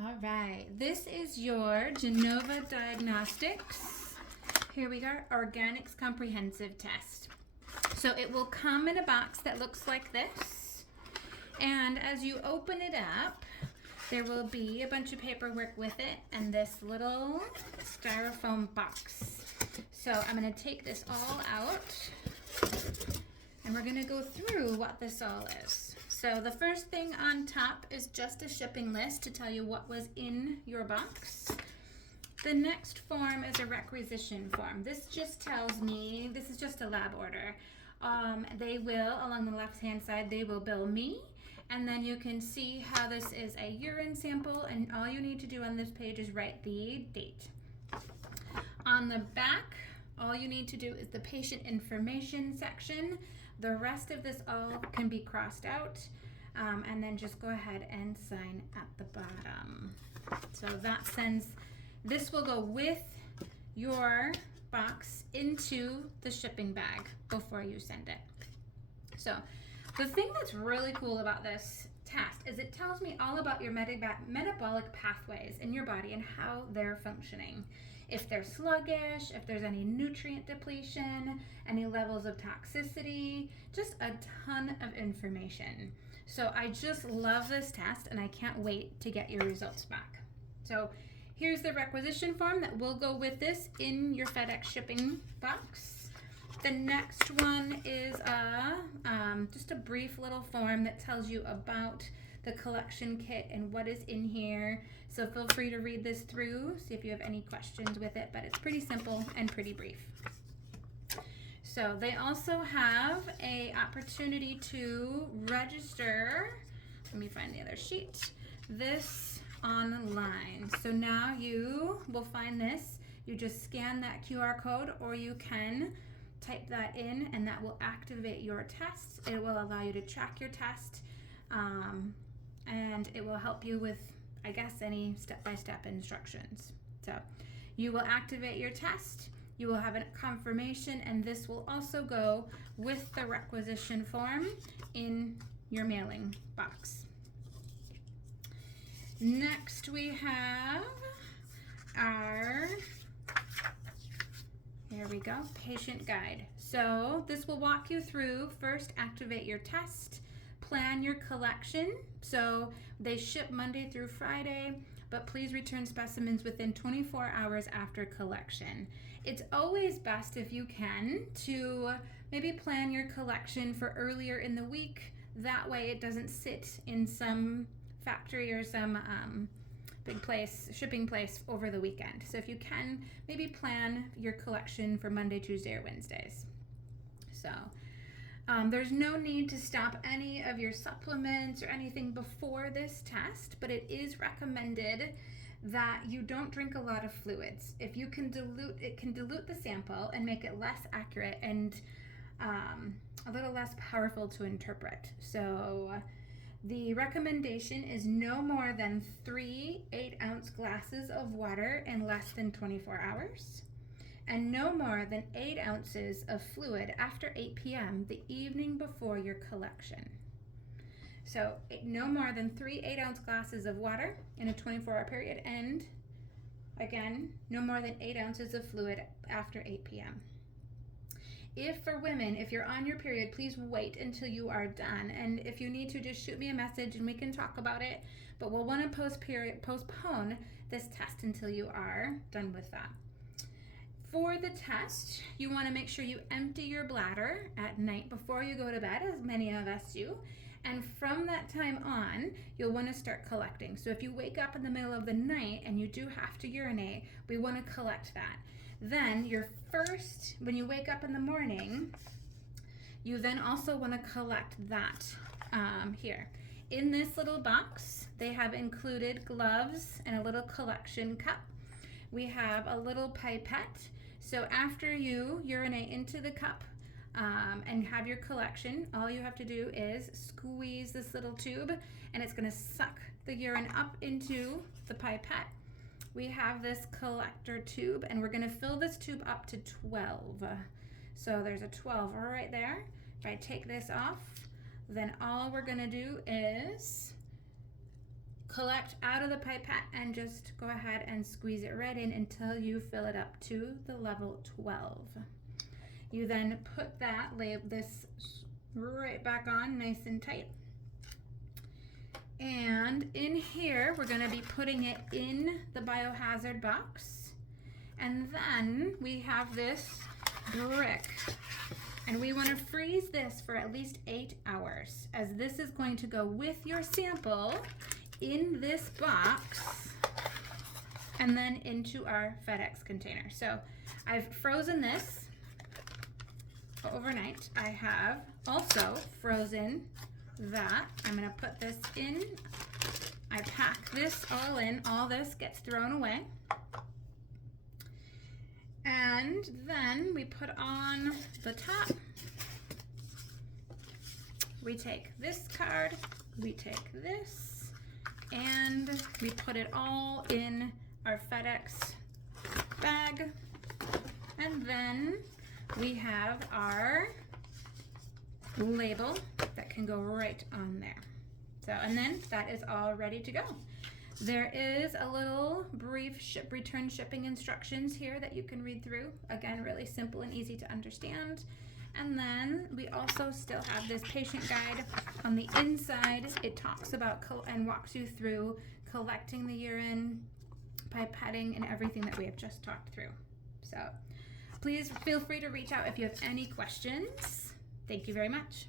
All right, this is your Genova Diagnostics. Here we go, Organix Comprehensive Test. So it will come in a box that looks like this. And as you open it up, there will be a bunch of paperwork with it and this little styrofoam box. So I'm going to take this all out and we're going to go through what this all is. So the first thing on top is just a shipping list to tell you what was in your box. The next form is a requisition form. This just tells me, this is just a lab order. They will, along the left-hand side, they will bill me. And then you can see how this is a urine sample, and all you need to do on this page is write the date. On the back, all you need to do is the patient information section. The rest of this all can be crossed out, and then just go ahead and sign at the bottom. So that sends, this will go with your box into the shipping bag before you send it. So the thing that's really cool about this test is it tells me all about your metabolic pathways in your body and how they're functioning. If they're sluggish, if there's any nutrient depletion, any levels of toxicity, just a ton of information. So I just love this test and I can't wait to get your results back. So here's the requisition form that will go with this in your FedEx shipping box. The next one is just a brief little form that tells you about the collection kit and what is in here. So feel free to read this through, see if you have any questions with it, but it's pretty simple and pretty brief. So they also have an opportunity to register, let me find the other sheet, this online. So now you will find this, you just scan that QR code or you can type that in and that will activate your test. It will allow you to track your test and it will help you with, I guess, any step-by-step instructions. So you will activate your test, you will have a confirmation, and this will also go with the requisition form in your mailing box. Next we have our, here we go, patient guide. So this will walk you through, first activate your test, plan your collection. So they ship Monday through Friday, but please return specimens within 24 hours after collection. It's always best if you can to maybe plan your collection for earlier in the week. That way it doesn't sit in some factory or some big place, shipping place over the weekend. So if you can, maybe plan your collection for Monday, Tuesday, or Wednesdays. So there's no need to stop any of your supplements or anything before this test, but it is recommended that you don't drink a lot of fluids. If you can dilute, it can dilute the sample and make it less accurate and a little less powerful to interpret. So the recommendation is no more than 3 8-ounce glasses of water in less than 24 hours. And no more than 8 ounces of fluid after 8 p.m. the evening before your collection. So no more than 3 8-ounce glasses of water in a 24-hour period, and again, no more than 8 ounces of fluid after 8 p.m. If for women, if you're on your period, please wait until you are done. And if you need to, just shoot me a message and we can talk about it. But we'll want to postpone this test until you are done with that. For the test, you want to make sure you empty your bladder at night before you go to bed, as many of us do. And from that time on, you'll want to start collecting. So if you wake up in the middle of the night and you do have to urinate, we want to collect that. Then when you wake up in the morning, you then also want to collect that here. In this little box, they have included gloves and a little collection cup. We have a little pipette. So after you urinate into the cup and have your collection, all you have to do is squeeze this little tube and it's going to suck the urine up into the pipette. We have this collector tube and we're going to fill this tube up to 12. So there's a 12 right there. If I take this off, then all we're going to do is collect out of the pipette and just go ahead and squeeze it right in until you fill it up to the level 12. You then put this right back on nice and tight. And in here, we're gonna be putting it in the biohazard box. And then we have this brick. And we wanna freeze this for at least 8 hours, as this is going to go with your sample in this box and then into our FedEx container. So I've frozen this overnight. I have also frozen that. I'm gonna put this in. I pack this all in. All this gets thrown away. And then we put on the top. We take this card, we take this, and we put it all in our FedEx bag. And then we have our label that can go right on there. So, and then that is all ready to go. There is a little brief return shipping instructions here that you can read through. Again, really simple and easy to understand. And then we also still have this patient guide on the inside. It talks about and walks you through collecting the urine, pipetting, and everything that we have just talked through. So please feel free to reach out if you have any questions. Thank you very much.